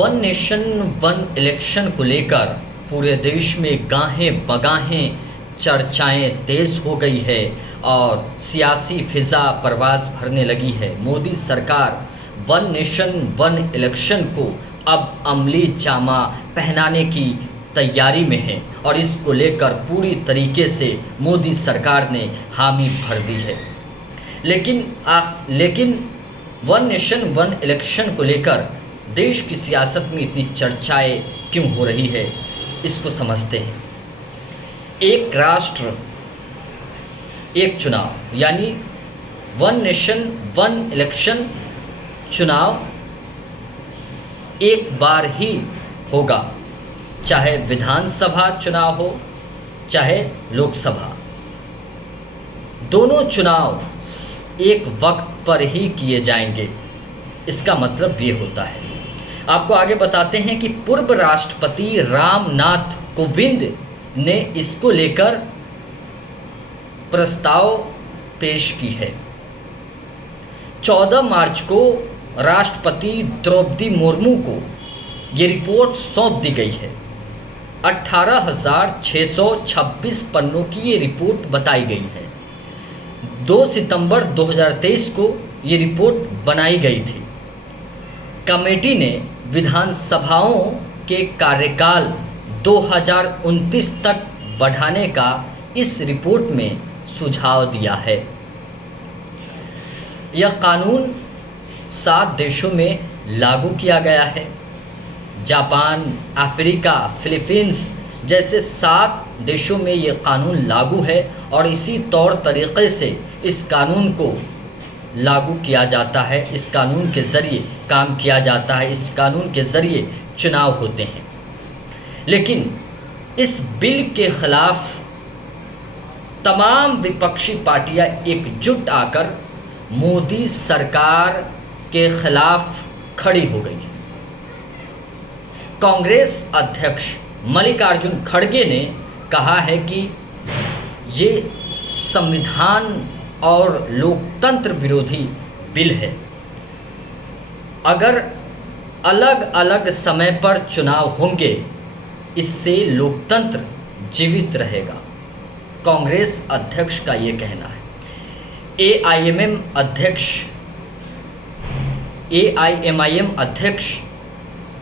One nation one election को लेकर पूरे देश में गाहें बगाहें चर्चाएं तेज हो गई है और सियासी फिजा परवाज भरने लगी है। मोदी सरकार वन नेशन वन इलेक्शन को अब अमली जामा पहनाने की तैयारी में है और इसको लेकर पूरी तरीके से मोदी सरकार ने हामी भर दी है। लेकिन वन नेशन वन इलेक्शन को लेकर देश की सियासत में इतनी चर्चाएं क्यों हो रही है, इसको समझते हैं। एक राष्ट्र एक चुनाव, यानी वन नेशन वन इलेक्शन चुनाव एक बार ही होगा, चाहे विधानसभा चुनाव हो चाहे लोकसभा। दोनों चुनाव एक वक्त पर ही किए जाएंगे। इसका मतलब ये होता है, आपको आगे बताते हैं कि पूर्व राष्ट्रपति रामनाथ कोविंद ने इसको लेकर प्रस्ताव पेश की है। 14 मार्च को राष्ट्रपति द्रौपदी मुर्मू को ये रिपोर्ट सौंप दी गई है। 18,626 पन्नों की ये रिपोर्ट बताई गई है। 2 सितंबर 2023 को ये रिपोर्ट बनाई गई थी। कमेटी ने विधानसभाओं के कार्यकाल 2029 तक बढ़ाने का इस रिपोर्ट में सुझाव दिया है। यह कानून 7 देशों में लागू किया गया है। जापान, अफ्रीका, फिलीपींस जैसे 7 देशों में ये कानून लागू है और इसी तौर तरीक़े से इस कानून को लागू किया जाता है। इस कानून के ज़रिए काम किया जाता है, इस कानून के ज़रिए चुनाव होते हैं। लेकिन इस बिल के ख़िलाफ़ तमाम विपक्षी पार्टियां एकजुट आकर मोदी सरकार के ख़िलाफ़ खड़ी हो गई। कांग्रेस अध्यक्ष मल्लिकार्जुन खड़गे ने कहा है कि ये संविधान और लोकतंत्र विरोधी बिल है। अगर अलग अलग समय पर चुनाव होंगे, इससे लोकतंत्र जीवित रहेगा। कांग्रेस अध्यक्ष का ये कहना है। एआईएमआईएम अध्यक्ष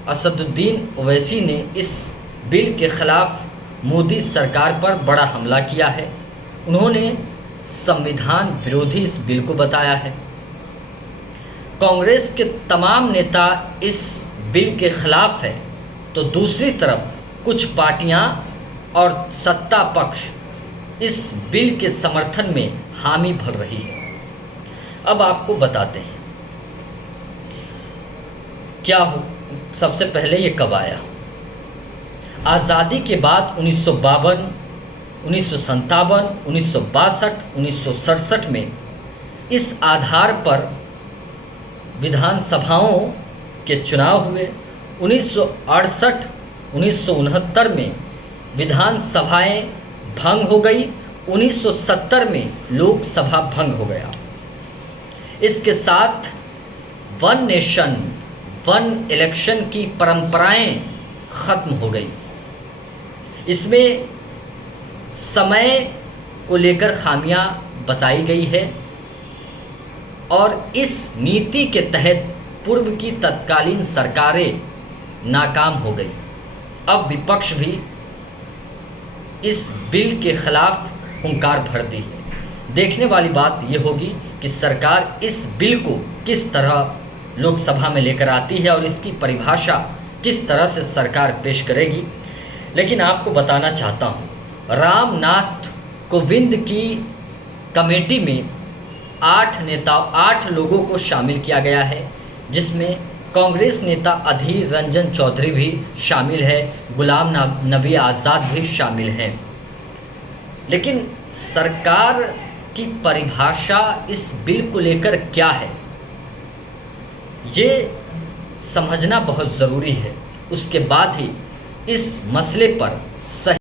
असदुद्दीन ओवैसी ने इस बिल के ख़िलाफ़ मोदी सरकार पर बड़ा हमला किया है। उन्होंने संविधान विरोधी इस बिल को बताया है। कांग्रेस के तमाम नेता इस बिल के ख़िलाफ़ है, तो दूसरी तरफ कुछ पार्टियां और सत्ता पक्ष इस बिल के समर्थन में हामी भर रही है। अब आपको बताते हैं क्या हो। सबसे पहले ये कब आया? आज़ादी के बाद 1952, 1957, 1962, 1967 में इस आधार पर विधानसभाओं के चुनाव हुए। 1968, 1969 में विधानसभाएं भंग हो गई। 1970 में लोकसभा भंग हो गया। इसके साथ वन नेशन वन इलेक्शन की परंपराएं ख़त्म हो गई। इसमें समय को लेकर खामियां बताई गई है और इस नीति के तहत पूर्व की तत्कालीन सरकारें नाकाम हो गई। अब विपक्ष भी इस बिल के ख़िलाफ़ हुंकार भरती है। देखने वाली बात यह होगी कि सरकार इस बिल को किस तरह लोकसभा में लेकर आती है और इसकी परिभाषा किस तरह से सरकार पेश करेगी। लेकिन आपको बताना चाहता हूँ, रामनाथ कोविंद की कमेटी में 8 लोगों को शामिल किया गया है, जिसमें कांग्रेस नेता अधीर रंजन चौधरी भी शामिल है, गुलाम नबी आज़ाद भी शामिल हैं। लेकिन सरकार की परिभाषा इस बिल को लेकर क्या है, ये समझना बहुत ज़रूरी है। उसके बाद ही इस मसले पर सही